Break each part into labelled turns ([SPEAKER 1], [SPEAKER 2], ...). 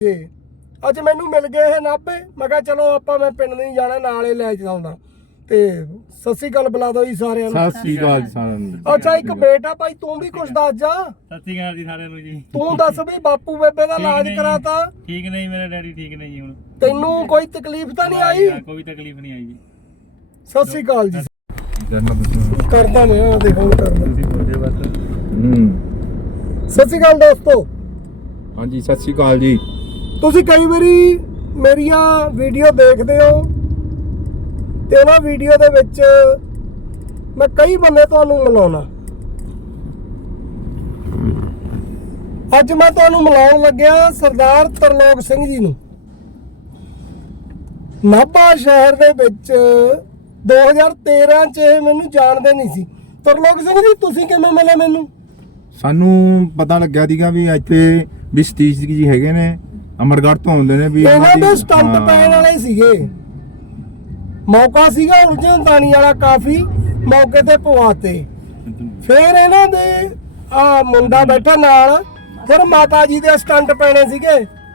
[SPEAKER 1] ਤੇ ਅੱਜ ਮੈਨੂੰ ਮਿਲ ਗਏ ਇਹ ਨਾਭੇ। ਮੈਂ ਕਿਹਾ ਚਲੋ ਆਪਾਂ ਮੈਂ ਪਿੰਡ ਨਹੀਂ ਜਾਣਾ, ਨਾਲ ਹੀ ਲੈ ਜਾਉਂਦਾ। ਤੇ ਸਤਿ ਸ੍ਰੀ ਅਕਾਲ ਬੁਲਾ ਦੋ ਜੀ ਸਾਰਿਆਂ ਨੂੰ।
[SPEAKER 2] ਸਤਿ ਸ੍ਰੀ ਅਕਾਲ ਸਾਰਿਆਂ ਨੂੰ।
[SPEAKER 1] ਅੱਛਾ ਇੱਕ ਬੇਟਾ ਭਾਈ ਤੂੰ ਵੀ ਕੁਛ ਦੱਸ ਜਾ।
[SPEAKER 3] ਸਤਿ ਸ੍ਰੀ ਅਕਾਲ ਜੀ ਸਾਰਿਆਂ ਨੂੰ ਜੀ।
[SPEAKER 1] ਤੂੰ ਦੱਸ ਵੀ ਬਾਪੂ ਬੇਬੇ ਦਾ ਇਲਾਜ ਕਰਾਤਾ?
[SPEAKER 3] ਠੀਕ ਨਹੀਂ, ਮੇਰੇ ਡੈਡੀ ਠੀਕ ਨੇ ਜੀ। ਹੁਣ
[SPEAKER 1] ਤੈਨੂੰ ਕੋਈ ਤਕਲੀਫ ਤਾਂ ਨਹੀਂ ਆਈ?
[SPEAKER 3] ਕੋਈ ਤਕਲੀਫ ਨਹੀਂ ਆਈ ਜੀ।
[SPEAKER 1] ਸਤਿ ਸ੍ਰੀ ਅਕਾਲ ਜੀ। ਕਰਦਾ ਮੈਂ ਦੇਖੋ ਕਰਦਾ। ਸਤਿ ਸ੍ਰੀ ਅਕਾਲ ਦੋਸਤੋ।
[SPEAKER 2] ਹਾਂਜੀ ਸਤਿ ਸ੍ਰੀ ਅਕਾਲ ਜੀ।
[SPEAKER 1] ਤੁਸੀਂ ਕਈ ਵਾਰੀ ਮੇਰੀਆਂ ਵੀਡੀਓ ਦੇਖਦੇ ਹੋ ਤੇ ਉਹਨਾਂ ਵੀਡੀਓ ਦੇ ਵਿੱਚ ਮੈਂ ਕਈ ਬੰਦੇ ਤੁਹਾਨੂੰ ਮਿਲਾਉਣਾ। ਅੱਜ ਮੈਂ ਤੁਹਾਨੂੰ ਮਿਲਾਉਣ ਲੱਗਿਆ ਸਰਦਾਰ ਤਰਲੋਕ ਸਿੰਘ ਜੀ ਨੂੰ। ਨਾਭਾ ਸ਼ਹਿਰ ਦੇ ਵਿੱਚ 2013 ਚ ਇਹ ਮੈਨੂੰ ਜਾਣਦੇ ਨਹੀਂ ਸੀ। ਤਰਲੋਕ ਸਿੰਘ ਜੀ ਤੁਸੀਂ ਕਿਵੇਂ ਮਿਲੇ ਮੈਨੂੰ?
[SPEAKER 2] ਸਾਨੂੰ ਪਤਾ ਲੱਗਿਆ ਸੀਗਾ ਵੀ ਇੱਥੇ ਵੀ ਸਤੀਸ਼ ਜੀ ਹੈਗੇ ਨੇ, ਅਮਰਗੜ੍ਹ ਤੋਂ ਆਉਂਦੇ ਨੇ ਵੀ
[SPEAKER 1] ਇਹਨਾਂ ਦੇ ਸਟੰਟ ਪੈਣ ਵਾਲੇ ਸੀਗੇ। ਮੌਕਾ ਸੀਗਾ ਉਲਝਣ ਤਾਣੀ ਵਾਲਾ, ਕਾਫੀ ਮੌਕੇ ਤੇ ਪਵਾਤੇ। ਫਿਰ ਇਹਨਾਂ ਦੇ ਆ ਮੁੰਡਾ ਬੈਠਾ ਨਾਲ, ਫਿਰ ਮਾਤਾ ਜੀ ਦੇ ਸਟੰਟ ਪੈਣੇ ਸੀਗੇ।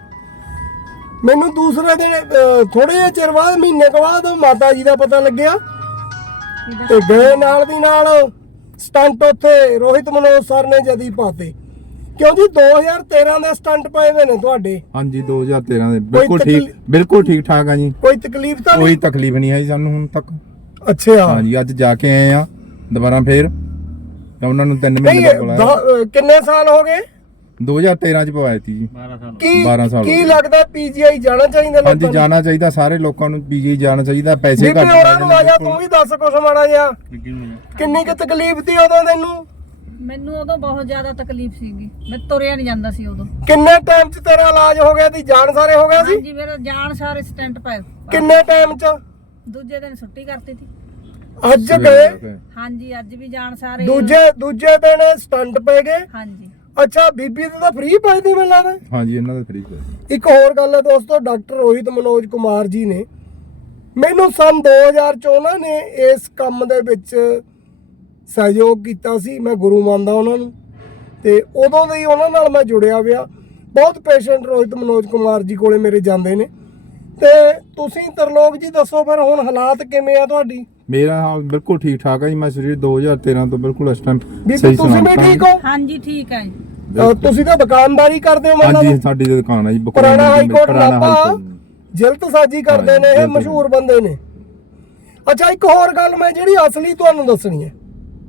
[SPEAKER 1] ਮੈਨੂੰ ਦੂਸਰੇ ਦਿਨ ਥੋੜੇ ਜਿਹੇ ਚਿਰ ਬਾਅਦ, ਮਹੀਨੇ ਕੁ ਬਾਅਦ ਮਾਤਾ ਜੀ ਦਾ ਪਤਾ ਲੱਗਿਆ ਤੇ ਗਏ ਨਾਲ ਦੀ ਨਾਲ ਸਟੰਟ ਉੱਥੇ ਰੋਹਿਤ ਮਨੋਜ ਸਰ ਨੇ ਜਦੀ ਪਾਤੇ। ਕਿਉਂ ਜੀ 2013 ਦੇ ਸਟੰਟ ਪਏ ਹੋਏ ਨੇ ਤੁਹਾਡੇ?
[SPEAKER 2] ਹਾਂਜੀ 2013 ਦੇ ਬਿਲਕੁਲ ਠੀਕ ਠਾਕ ਆ ਜੀ।
[SPEAKER 1] ਕੋਈ ਤਕਲੀਫ ਤਾਂ
[SPEAKER 2] ਕੋਈ ਤਕਲੀਫ ਨਹੀਂ ਆਈ ਸਾਨੂੰ ਹੁਣ ਤੱਕ।
[SPEAKER 1] ਅੱਛਾ
[SPEAKER 2] ਹਾਂਜੀ ਅੱਜ ਜਾ ਕੇ ਆਏ ਆ ਦੁਬਾਰਾ ਫੇਰ। ਉਹਨਾਂ ਨੂੰ 3 ਮਹੀਨੇ ਦਾ ਬੁਲਾਇਆ।
[SPEAKER 1] ਕਿੰਨੇ ਸਾਲ ਹੋ ਗਏ?
[SPEAKER 2] 2013 ਚ ਪਵਾਇਆ ਸੀ ਜੀ। 12 ਸਾਲ।
[SPEAKER 1] ਕੀ ਲੱਗਦਾ ਪੀਜੀਆਈ ਜਾਣਾ ਚਾਹੀਦਾ?
[SPEAKER 2] ਹਾਂਜੀ ਜਾਣਾ ਚਾਹੀਦਾ, ਸਾਰੇ ਲੋਕਾਂ ਨੂੰ ਪੀਜੀਆਈ ਜਾਣਾ ਚਾਹੀਦਾ। ਪੈਸੇ ਘੱਟ
[SPEAKER 1] ਲੱਗਦੇ। ਤੂੰ ਵੀ ਦੱਸ ਕੁਛ ਮਾੜਾ ਜਿਹਾ। ਕਿੰਨੀ ਕੁ ਤਕਲੀਫ ਸੀ ਉਦੋਂ ਤੈਨੂੰ?
[SPEAKER 4] ਮੈਨੂੰ ਉਦੋਂ ਬਹੁਤ ਜ਼ਿਆਦਾ ਤਕਲੀਫ ਸੀਗੀ, ਮੈਂ ਤੁਰਿਆ ਨਹੀਂ ਜਾਂਦਾ ਸੀ ਉਦੋਂ।
[SPEAKER 1] ਕਿੰਨੇ ਟਾਈਮ 'ਚ ਤੇਰਾ ਇਲਾਜ ਹੋ ਗਿਆ ਸੀ? ਜਾਨ ਸਾਰੇ ਹੋ ਗਿਆ ਸੀ?
[SPEAKER 4] ਹਾਂਜੀ ਮੇਰਾ ਜਾਨ ਸਾਰੇ ਸਟੈਂਟ ਪਾਏ।
[SPEAKER 1] ਕਿੰਨੇ ਟਾਈਮ 'ਚ?
[SPEAKER 4] ਦੂਜੇ ਦਿਨ ਛੁੱਟੀ ਕਰਤੀ ਸੀ।
[SPEAKER 1] ਅੱਜ ਗਏ?
[SPEAKER 4] ਹਾਂਜੀ ਅੱਜ ਵੀ ਜਾਨ ਸਾਰੇ।
[SPEAKER 1] ਦੂਜੇ ਦਿਨ ਸਟੰਟ ਪੈ ਗਏ?
[SPEAKER 4] ਹਾਂਜੀ।
[SPEAKER 1] ਅੱਛਾ ਬੀਬੀ ਤੇ ਤਾਂ ਫ੍ਰੀ ਪਈਦੀ ਮੈਨੂੰ ਲੱਗਦਾ।
[SPEAKER 2] ਹਾਂਜੀ ਇਹਨਾਂ ਦਾ ਫ੍ਰੀ।
[SPEAKER 1] ਇੱਕ ਹੋਰ ਗੱਲ ਹੈ ਦੋਸਤੋ, ਡਾਕਟਰ ਰੋਹਿਤ ਮਨੋਜ ਕੁਮਾਰ ਜੀ ਨੇ ਮੈਨੂੰ ਸੰਨ 2000 ਚ ਉਹਨਾਂ ਨੇ ਇਸ ਕੰਮ ਦੇ ਵਿੱਚ ਸਹਿਯੋਗ ਕੀਤਾ ਸੀ। ਮੈਂ ਗੁਰੂ ਮੰਨਦਾ ਉਹਨਾਂ ਨੂੰ ਤੇ ਉਦੋਂ ਦੇ ਹੀ ਉਹਨਾਂ ਨਾਲ ਮੈਂ ਜੁੜਿਆ ਹੋਇਆ। ਬਹੁਤ ਪੇਸ਼ੈਂਟ ਰੋਹਿਤ ਮਨੋਜ ਕੁਮਾਰ ਜੀ ਕੋਲੇ ਮੇਰੇ ਜਾਂਦੇ ਨੇ। ਤੇ ਤੁਸੀਂ ਤਰਲੋਕ ਜੀ ਦੱਸੋ ਫਿਰ ਹੁਣ ਹਾਲਾਤ ਕਿਵੇਂ ਆ ਤੁਹਾਡੀ?
[SPEAKER 2] ਮੇਰਾ ਹਾਲ ਬਿਲਕੁਲ ਠੀਕ ਠਾਕ ਹੈ ਜੀ। ਮੈਂ ਸਰੀਰ 2013 ਤੋਂ ਬਿਲਕੁਲ ਇਸ ਟਾਈਮ
[SPEAKER 1] ਸਹੀ ਤੁਸੀਂ ਵੀ ਠੀਕ ਹੋ?
[SPEAKER 4] ਹਾਂਜੀ ਠੀਕ ਹੈ।
[SPEAKER 1] ਤੁਸੀਂ ਤਾਂ ਦੁਕਾਨਦਾਰੀ ਕਰਦੇ ਹੋ?
[SPEAKER 2] ਹਾਂਜੀ ਸਾਡੀ ਦੁਕਾਨ ਹੈ ਜੀ।
[SPEAKER 1] ਪੁਰਾਣਾ ਹਾਈਕੋਰਟ ਨਾਭਾ ਜਲਦ ਸਾਜੀ ਕਰਦੇ ਨੇ ਇਹ, ਮਸ਼ਹੂਰ ਬੰਦੇ ਨੇ। ਅੱਛਾ ਇੱਕ ਹੋਰ ਗੱਲ ਮੈਂ ਜਿਹੜੀ ਅਸਲੀ ਤੁਹਾਨੂੰ ਦੱਸਣੀ ਹੈ।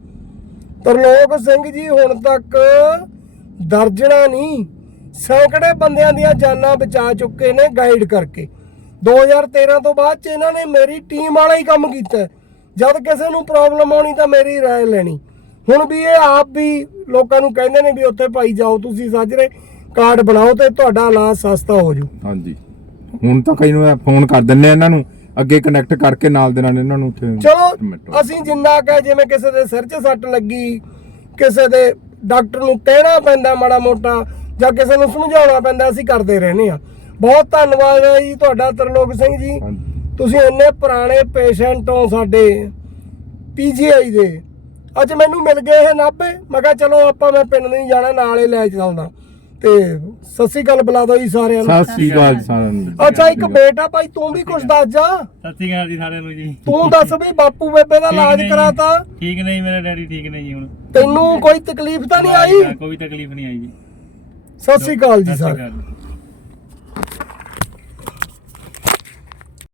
[SPEAKER 1] ਤਰਲੋਕ ਸਿੰਘ ਜੀ ਹੁਣ ਤੱਕ ਦਰਜਨਾਂ ਨਹੀਂ ਸੈਂਕੜੇ ਬੰਦਿਆਂ ਦੀਆਂ ਜਾਨਾਂ ਬਚਾ ਚੁੱਕੇ ਨੇ ਗਾਈਡ ਕਰਕੇ। 2013 ਤੋਂ ਬਾਅਦ ਚ ਇਹਨਾਂ ਨੇ ਮੇਰੀ ਟੀਮ ਵਾਲਾ ਹੀ ਕੰਮ ਕੀਤਾ। ਜਦ ਕਿਸੇ ਨੂੰ ਪ੍ਰੋਬਲਮ ਆਉਣੀ ਤਾਂ ਮੇਰੀ ਰਾਏ ਲੈਣੀ। ਹੁਣ ਵੀ ਇਹ ਆਪ ਵੀ ਲੋਕਾਂ ਨੂੰ ਕਹਿੰਦੇ ਨੇ ਵੀ ਉੱਥੇ ਭਾਈ ਜਾਓ ਤੁਸੀਂ ਸਾਜਰੇ ਕਾਰਡ ਬਣਾਓ ਤੇ ਤੁਹਾਡਾ ਇਲਾਜ ਸਸਤਾ ਹੋ ਜੂ।
[SPEAKER 2] ਹਾਂਜੀ ਹੁਣ ਤਾਂ ਕਈ ਨੂੰ ਫੋਨ ਕਰ ਦਿੰਨੇ ਇਹਨਾਂ ਨੂੰ, ਅੱਗੇ ਕਨੈਕਟ ਕਰਕੇ ਨਾਲ ਦੇ ਨਾਲ ਇਹਨਾਂ ਨੂੰ ਉੱਥੇ।
[SPEAKER 1] ਚਲੋ ਅਸੀਂ ਜਿੰਨਾ ਕਿ ਜਿਵੇਂ ਕਿਸੇ ਦੇ ਸਿਰ 'ਚ ਸੱਟ ਲੱਗੀ, ਕਿਸੇ ਦੇ ਡਾਕਟਰ ਨੂੰ ਕਹਿਣਾ ਪੈਂਦਾ ਮਾੜਾ ਮੋਟਾ ਜਾਂ ਕਿਸੇ ਨੂੰ ਸਮਝਾਉਣਾ ਪੈਂਦਾ, ਅਸੀਂ ਕਰਦੇ ਰਹਿੰਦੇ ਆ। ਬਹੁਤ ਧੰਨਵਾਦ ਹੈ ਜੀ ਤੁਹਾਡਾ ਤਰਲੋਕ ਸਿੰਘ ਜੀ। ਤੁਸੀਂ ਇੰਨੇ ਪੁਰਾਣੇ ਪੇਸ਼ੈਂਟ ਹੋ ਸਾਡੇ ਪੀਜੀਆਈ ਦੇ। ਅੱਜ ਮੈਨੂੰ ਮਿਲ ਗਏ ਇਹ ਨਾਭੇ। ਮੈਂ ਕਿਹਾ ਚਲੋ ਆਪਾਂ ਮੈਂ ਪਿੰਡ ਨਹੀਂ ਜਾਣਾ, ਨਾਲ ਹੀ ਲੈ ਜਾਉਂਦਾ। ਤੇ ਸਤਿ ਸ੍ਰੀ ਅਕਾਲ ਬੁਲਾ ਦੋ ਜੀ ਸਾਰਿਆਂ ਨੂੰ।
[SPEAKER 2] ਸਤਿ ਸ੍ਰੀ ਅਕਾਲ ਸਾਰਿਆਂ ਨੂੰ।
[SPEAKER 1] ਅੱਛਾ ਇੱਕ ਬੇਟਾ ਭਾਈ ਤੂੰ ਵੀ ਕੁਛ ਦੱਸ ਜਾ।
[SPEAKER 3] ਸਤਿ ਸ੍ਰੀ ਅਕਾਲ ਜੀ ਸਾਰਿਆਂ ਨੂੰ ਜੀ।
[SPEAKER 1] ਤੂੰ ਦੱਸ ਵੀ ਬਾਪੂ ਬੇਬੇ ਦਾ ਇਲਾਜ ਕਰਾਤਾ?
[SPEAKER 3] ਠੀਕ ਨਹੀਂ, ਮੇਰੇ ਡੈਡੀ ਠੀਕ ਨੇ ਜੀ। ਹੁਣ
[SPEAKER 1] ਤੈਨੂੰ ਕੋਈ ਤਕਲੀਫ ਤਾਂ ਨਹੀਂ ਆਈ?
[SPEAKER 3] ਕੋਈ ਤਕਲੀਫ ਨਹੀਂ ਆਈ ਜੀ।
[SPEAKER 1] ਸਤਿ ਸ੍ਰੀ ਅਕਾਲ ਜੀ ਸਰ।